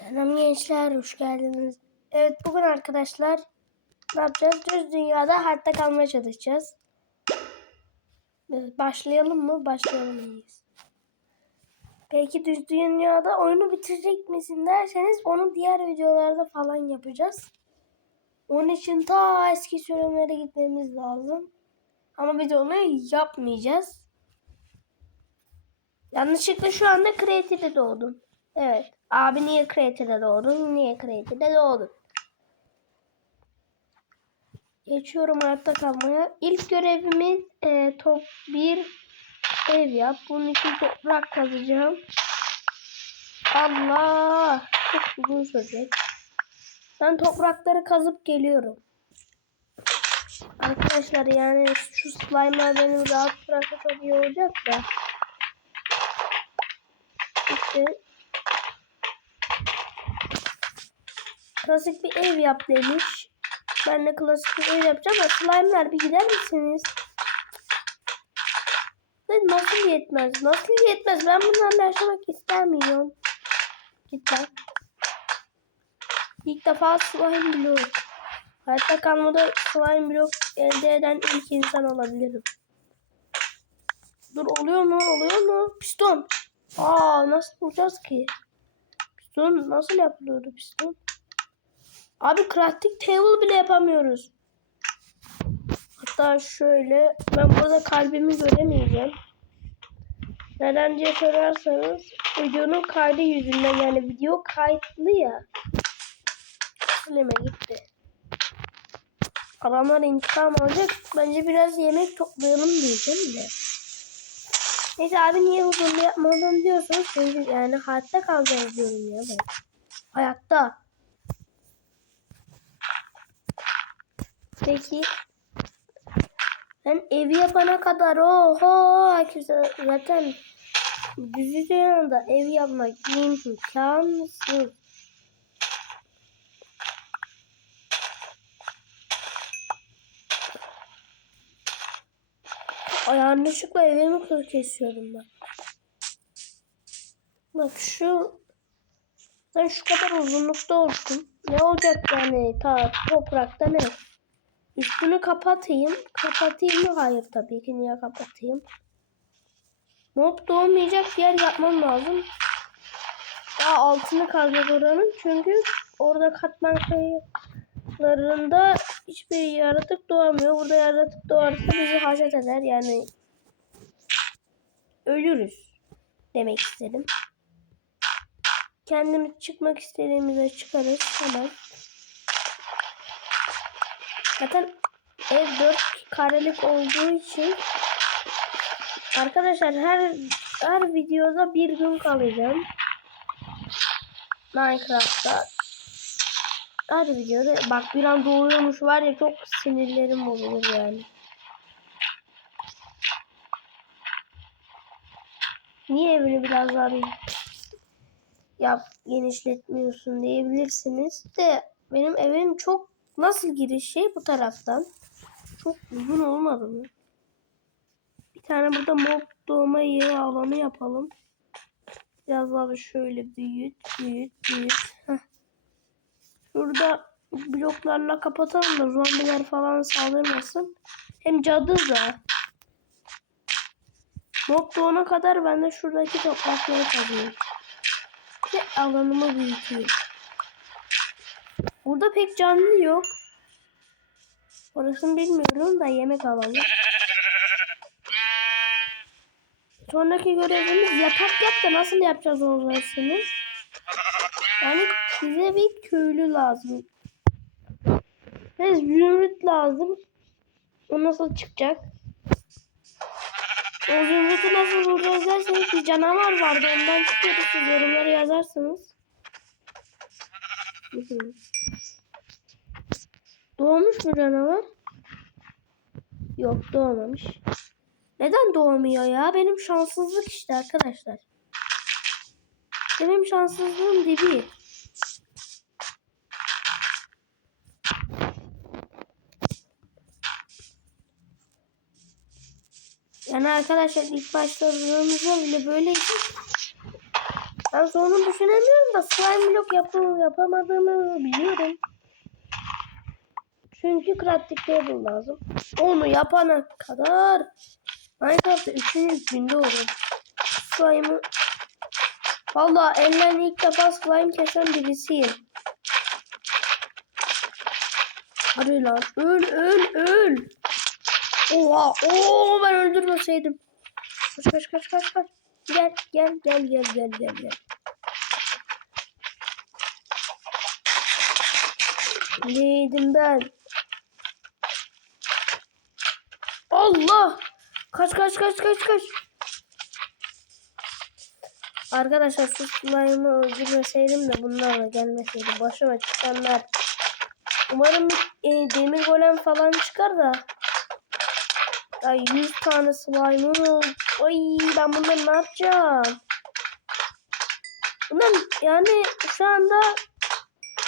Selam gençler, hoş geldiniz. Evet, bugün arkadaşlar ne yapacağız? Düz dünyada hayatta kalmaya çalışacağız. Evet, başlayalım mı? Başlayalım iyiyiz. Peki düz dünyada oyunu bitirecek misin derseniz onu diğer videolarda falan yapacağız. Onun için ta eski sürümlere gitmemiz lazım. Ama biz onu yapmayacağız. Yanlışlıkla şu anda Creative'de doğdum. Evet. Abi niye Creative'de doğdun? Niye Creative'de doğdun? Geçiyorum hayatta kalmaya. İlk görevimiz e, top bir ev yap. Bunun için toprak kazacağım. Allah! Çok uzun sürecek. Ben toprakları kazıp geliyorum. Arkadaşlar yani şu slime'lar benim rahat bıraksa çok iyi olacak da. İşte klasik bir ev yap demiş. Ben de klasik bir ev yapacağım slime'lar bir gider misiniz? Nasıl yetmez? Nasıl yetmez? Ben bunlarla yaşamak istemiyorum. Lan. İlk defa slime blok. Hayatta kalmada slime blok elde eden ilk insan olabilirim. Dur oluyor mu? Oluyor mu? Piston. Aa nasıl bulacağız ki? Piston nasıl yapılıyordu piston? Abi crafting table bile yapamıyoruz. Hatta şöyle ben burada kalbimi göremeyeceğim. Neden diye sorarsanız videonun kaydı yüzünden yani video kayıtlı ya. Sileme gitti. Adamlar intikam alacak. Bence biraz yemek toplayalım diyeceğim de. Neyse abi niye huzurlu yapmadın diyorsanız çünkü yani hayatta kalacağız diyorum ya ben. Hayatta. Peki. Ben evi yapana kadar oho herkese zaten düzü yanında ev yapmak imkansız. Ay yanlışlıkla evimi kır kesiyordum ben. Bak şu sen şu kadar uzunlukta olsun. Ne olacak yani ta toprakta ne? Üstünü kapatayım. Kapatayım mı? Hayır tabii ki. Niye kapatayım? Mob doğmayacak yer yapmam lazım. Daha altını kazacak oranın. Çünkü orada katman sayılarında hiçbir yaratık doğamıyor. Burada yaratık doğarsa bizi haşet eder. Yani ölürüz demek istedim. Kendimiz çıkmak istediğimizde çıkarız hemen. Zaten ev 4 karelik olduğu için arkadaşlar her her videoda bir gün kalacağım. Minecraft'ta her videoda bak bir an doğuyormuş var ya çok sinirlerim oluyor yani. Niye evini biraz daha yap genişletmiyorsun diyebilirsiniz de benim evim çok nasıl girişi bu taraftan çok uzun olmadı mı? Bir tane burada mob doğma yeri alanı yapalım. Biraz daha şöyle büyüt, büyüt, büyüt. Heh. Şurada bloklarla kapatalım da zombiler falan saldırmasın. Hem cadı da. Mob doğana kadar ben de şuradaki toprakları kazıyorum. Ve alanımı büyütüyorum. Burada pek canlı yok. Orasını bilmiyorum da yemek alalım. Sonraki görevimiz yatak yap da nasıl yapacağız orasını? Yani bize bir köylü lazım. Ve zümrüt lazım. O nasıl çıkacak? O zümrütü nasıl bulacağız derseniz bir canavar vardı. Ondan çıkıyordu. Siz yorumları yazarsınız. Doğmuş mu canavar? Yok doğmamış. Neden doğmuyor ya? Benim şanssızlık işte arkadaşlar. Benim şanssızlığım dibi. Yani arkadaşlar ilk başladığımızda bile böyleydi. Ben sonunu düşünemiyorum da slime block yapı yapamadığımı biliyorum. Çünkü crafting table lazım. Onu yapana kadar Minecraft'ta 3. günde olur. Slime'ı Valla elden ilk defa slime kesen birisiyim. Hadi lan öl öl öl. Oha oo ben öldürmeseydim. Kaç kaç kaç kaç kaç. Gel gel gel gel gel gel gel. Neydim ben? Allah! Kaç kaç kaç kaç kaç. Arkadaşlar şu slime'ı öldürmeseydim de bunlarla gelmeseydi başıma çıkanlar. Umarım e, demir golem falan çıkar da. Ya 100 tane slime'ım oldu. Ay ben bunları ne yapacağım? Bunlar yani şu anda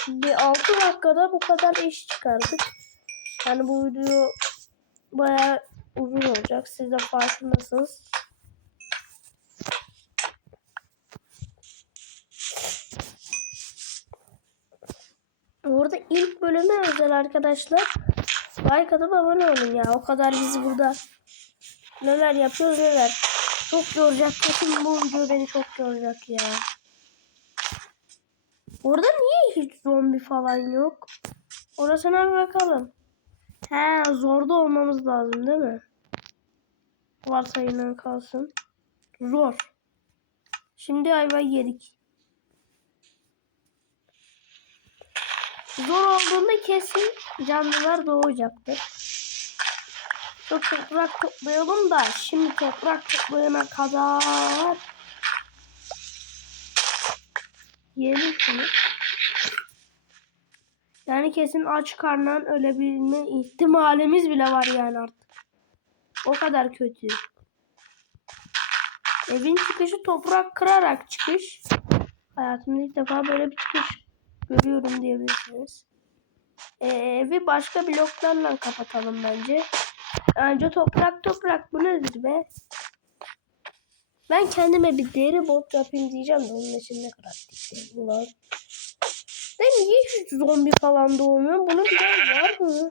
bir 6 dakikada bu kadar iş çıkardık. Yani bu video bayağı uzun olacak. Siz de farkındasınız. Burada ilk bölüme özel arkadaşlar. Like atıp abone olun ya. O kadar bizi burada neler yapıyoruz neler. Çok yoracak. Kesin bu video beni çok yoracak ya. Orada niye hiç zombi falan yok? Orasına bir bakalım. He zorda olmamız lazım değil mi? Varsayılan kalsın. Zor. Şimdi ayva yedik. Zor olduğunda kesin canlılar doğacaktır. Şu toprak toplayalım da şimdi toprak toplayana kadar yiyelim şunu. Yani kesin aç karnından ölebilme ihtimalimiz bile var yani artık. O kadar kötü. Evin çıkışı toprak kırarak çıkış. Hayatımda ilk defa böyle bir çıkış görüyorum diyebilirsiniz. Ee, evi başka bloklarla kapatalım bence. Önce toprak toprak bu nedir be? Ben kendime bir deri bot yapayım diyeceğim de onun için ne kadar diyeceğim ulan. Ben niye hiç zombi falan doğmuyor? Bunun bir de var mı?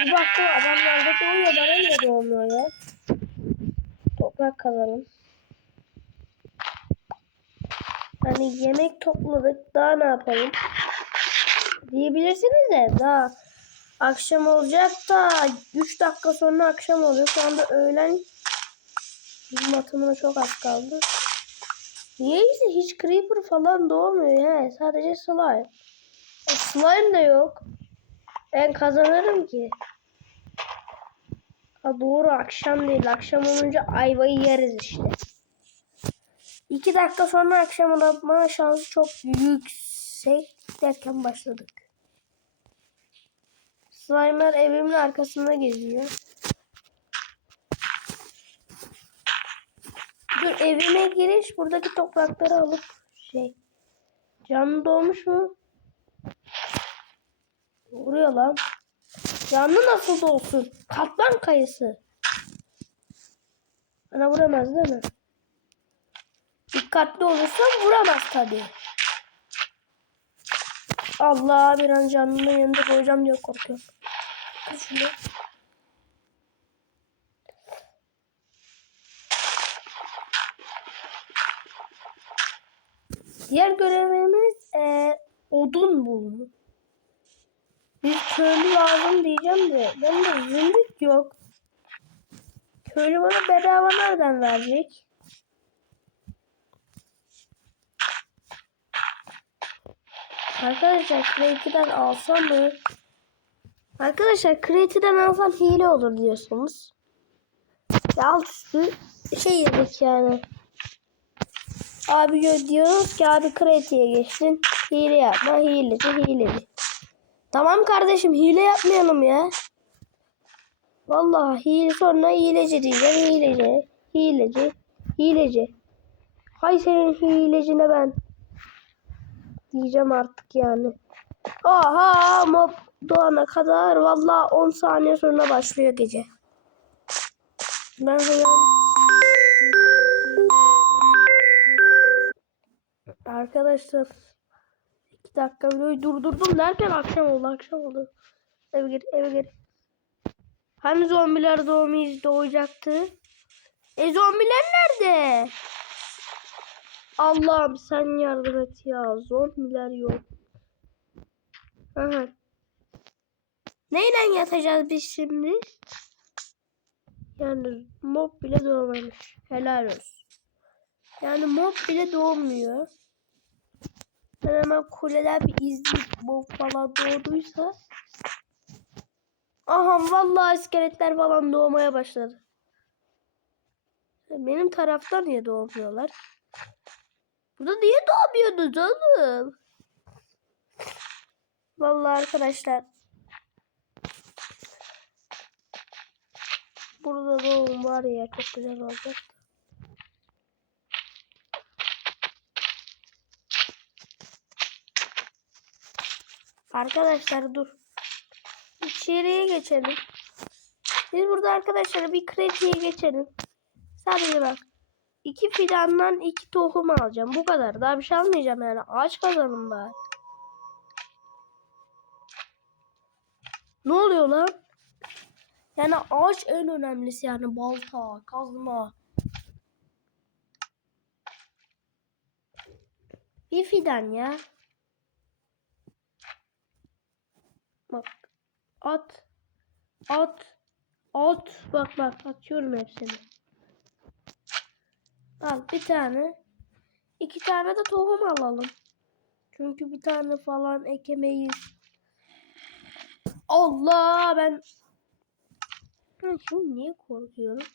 Bir baktım adamlarda doğuyor bana niye doğmuyor ya? Toprak kazalım. Hani yemek topladık daha ne yapalım? Diyebilirsiniz de daha akşam olacak da 3 dakika sonra akşam oluyor. Şu anda öğlen bizim atımına çok az kaldı. Niyeyse hiç creeper falan doğmuyor ya. Sadece slime. E, slime de yok. Ben kazanırım ki. Ha doğru akşam değil. Akşam olunca ayvayı yeriz işte. İki dakika sonra akşam olma şansı çok yüksek derken başladık. Slime'lar evimin arkasında geziyor. Dur evime giriş buradaki toprakları alıp şey. Canlı doğmuş mu? Vuruyor lan. Canlı nasıl doğsun? Katlan kayısı. Bana vuramaz değil mi? Dikkatli olursan vuramaz tabii. Allah bir an canlının yanında koyacağım diye korkuyorum. Şunu. Diğer görevimiz e, odun bulma. Bir köylü lazım diyeceğim de ben de zümrüt yok. Köylü bana bedava nereden verecek? Arkadaşlar Creative'den alsam mı? Arkadaşlar Creative'den alsam hile olur diyorsunuz. Ya alt üstü şey yedik yani. Abi diyor- diyoruz ki abi Creative'ye geçtin. Hile yapma hileci hileci. Tamam kardeşim hile yapmayalım ya. Vallahi hile sonra hileci diyeceğim hileci. Hileci. Hileci. Hay senin hilecine ben. Diyeceğim artık yani. Aha mob doğana kadar vallahi 10 saniye sonra başlıyor gece. Ben hemen Arkadaşlar 2 dakika videoyu durdurdum derken akşam oldu akşam oldu. Eve gir eve gir. Hani zombiler doğmayız doğacaktı? E zombiler nerede? Allah'ım sen yardım et ya. Zombiler yok. Aha. Neyle yatacağız biz şimdi? Yani mob bile doğmamış. Helal olsun. Yani mob bile doğmuyor. Ben hemen kuleler bir izleyip mob falan doğduysa. Aha vallahi iskeletler falan doğmaya başladı. Benim taraftan niye doğmuyorlar? Burada niye doğmuyorsunuz oğlum? Vallahi arkadaşlar. Burada doğum var ya çok güzel olacak. Arkadaşlar dur. İçeriye geçelim. Biz burada arkadaşlar bir krediye geçelim. Sadece bak. İki fidandan iki tohum alacağım. Bu kadar. Daha bir şey almayacağım yani. Ağaç kazanım bari. Ne oluyor lan? Yani ağaç en önemlisi yani balta, kazma. Bir fidan ya. Bak. At. At. At. Bak bak atıyorum hepsini. Al bir tane. İki tane de tohum alalım. Çünkü bir tane falan ekemeyiz. Allah ben ben şimdi niye korkuyorum?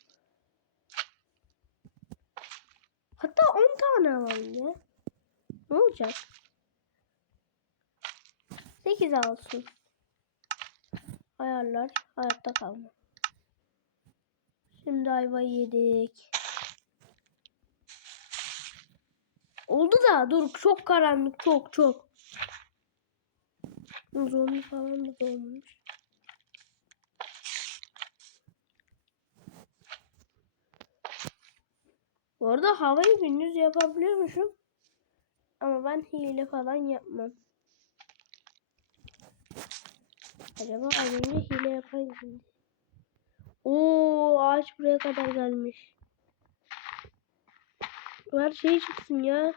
Hatta 10 tane alalım ya. Ne olacak? 8 alsın. Ayarlar hayatta kalma. Şimdi ayvayı yedik. Oldu da dur çok karanlık çok çok. Zombi falan da dolmuş. Bu arada havayı gündüz yapabiliyormuşum. Ama ben hile falan yapmam. Acaba önce hile yapayım şimdi. Oo ağaç buraya kadar gelmiş. Her şey çıksın ya.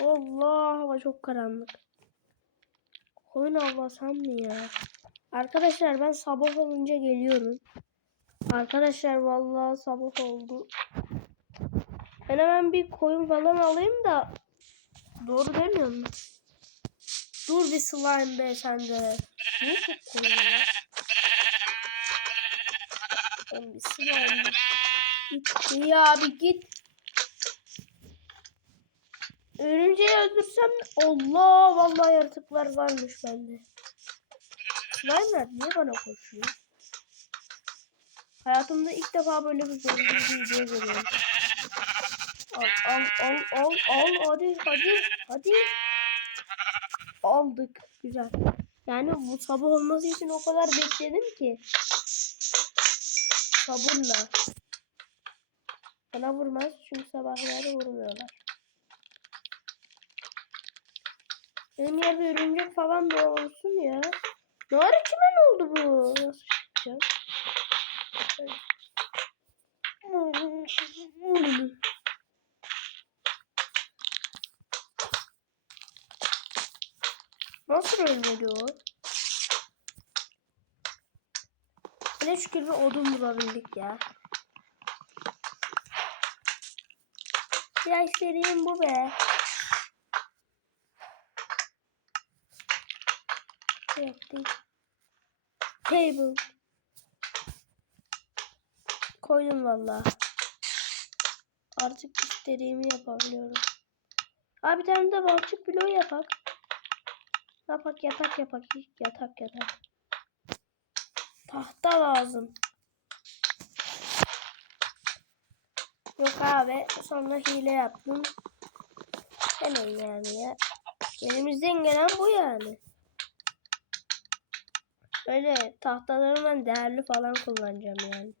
Allah hava çok karanlık. Koyun avlasam mı ya? Arkadaşlar ben sabah olunca geliyorum. Arkadaşlar vallahi sabah oldu. Ben hemen bir koyun falan alayım da doğru demiyor mu? Dur bir slime be sen de. Niye çok ya? Ben bir slime. Git ya bir git. Örümceği öldürsem Allah vallahi yaratıklar varmış bende. Slime'lar niye bana koşuyor? Hayatımda ilk defa böyle bir zombi video görüyorum. Al al al al al hadi hadi hadi. Aldık güzel. Yani bu sabah olması için o kadar bekledim ki. Sabırla. Bana vurmaz çünkü sabahları vurmuyorlar. Benim yerde örümcek falan da olsun ya. Ne ara kime ne oldu bu? Nasıl çıkacağım? Nasıl o? Ne şükür bir odun bulabildik ya. Ya istediğim bu be. Yaptık. Table. Koydum valla. Artık istediğimi yapabiliyorum. Abi bir tane de balçık bloğu yapak. Yapak yatak yapak. Yatak yatak. Tahta lazım. Yok abi sonra hile yaptım. Demeyin yani ya. Elimizden gelen bu yani. Böyle tahtaları ben değerli falan kullanacağım yani.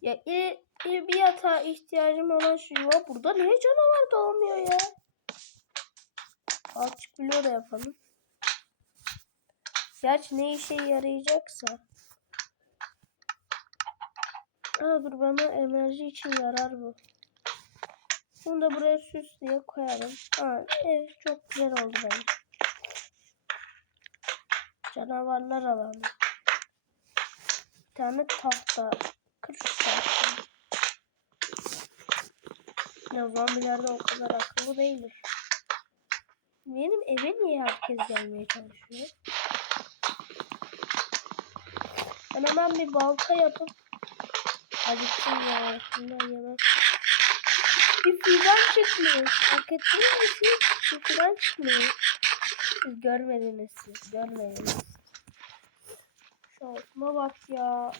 Ya il bir yatağa ihtiyacım olan şu yuva. Burada niye canavar doğmuyor ya? Alçık bloğu da yapalım. Gerçi ne işe yarayacaksa. Aa, dur bana enerji için yarar bu. Bunu da buraya süs diye koyalım. Ha, ev çok güzel oldu benim. Canavarlar alanı. Bir tane tahta. Kır şu tahtayı. Ya zombiler o kadar akıllı değildir. Benim eve niye herkes gelmeye çalışıyor? Ben hemen bir balta yapıp acıktım ya. Bundan yemek. Bir fidan çıkmış. Fark ettiniz mi siz? Bir fidan çıkmış. Siz görmediniz siz. Görmediniz. Şansıma bak ya.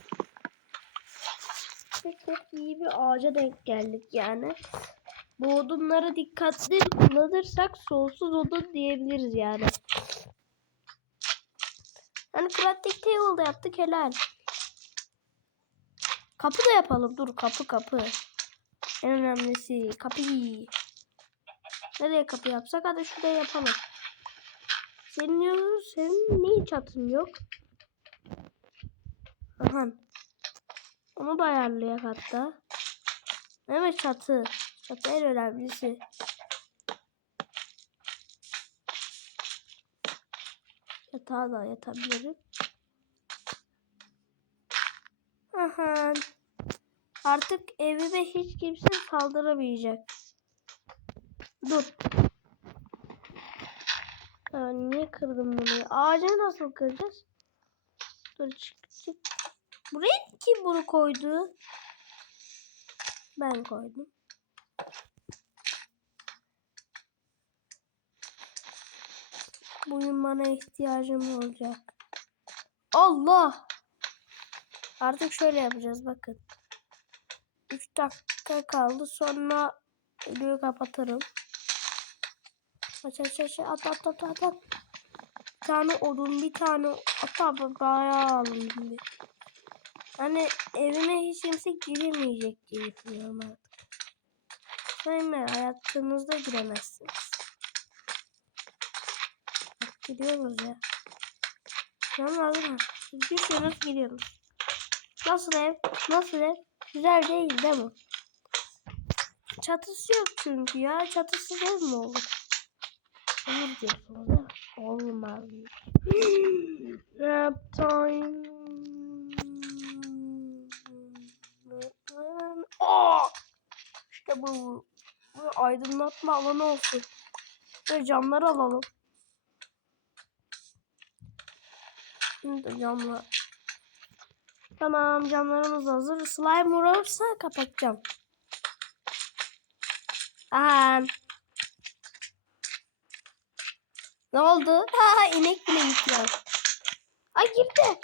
Çok, çok iyi bir ağaca denk geldik yani. Bu odunları dikkatli kullanırsak sonsuz odun diyebiliriz yani. Hani pratik table yaptık helal. Kapı da yapalım. Dur kapı kapı. En önemlisi kapı. Nereye kapı yapsak? Hadi şuraya yapalım. Senin, senin niye çatın yok? Aha. Onu da ayarlayak hatta. Evet çatı. Çatı en önemlisi. Yatağa da yatabilirim. Aha. Artık evime hiç kimse saldıramayacak. Dur. Aa, niye kırdım bunu? ya? Ağacı nasıl kıracağız? Dur çık çık. Buraya kim bunu koydu? Ben koydum. Bugün bana ihtiyacım olacak. Allah! Artık şöyle yapacağız bakın. 3 dakika kaldı sonra videoyu kapatırım. Aç aç aç at at at at at. Bir tane odun bir tane at abi bayağı alın şimdi. Hani evime hiç kimse giremeyecek diye düşünüyorum artık. Sayın hayatınızda giremezsiniz. Bak gidiyoruz ya. Yalnız mı? Düşüyoruz gidiyoruz. Nasıl ev? Nasıl ev? Güzel değil değil mi? Çatısı yok çünkü ya. Çatısız ev mi olur? Olur diyorsunuz değil? Olmaz. Rap time. Aa! İşte bu. Aydınlatma alanı olsun. Ve camları alalım. Şimdi camlar. Tamam camlarımız hazır. Slime vurursa kapatacağım. Aha. Ne oldu? Ha inek bile gidiyor. Ay girdi.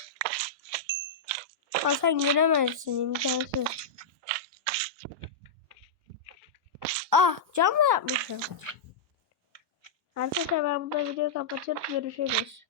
Aa, sen giremezsin imkansız. Ah camla yapmışım. Arkadaşlar ben burada video kapatıyorum. Görüşürüz.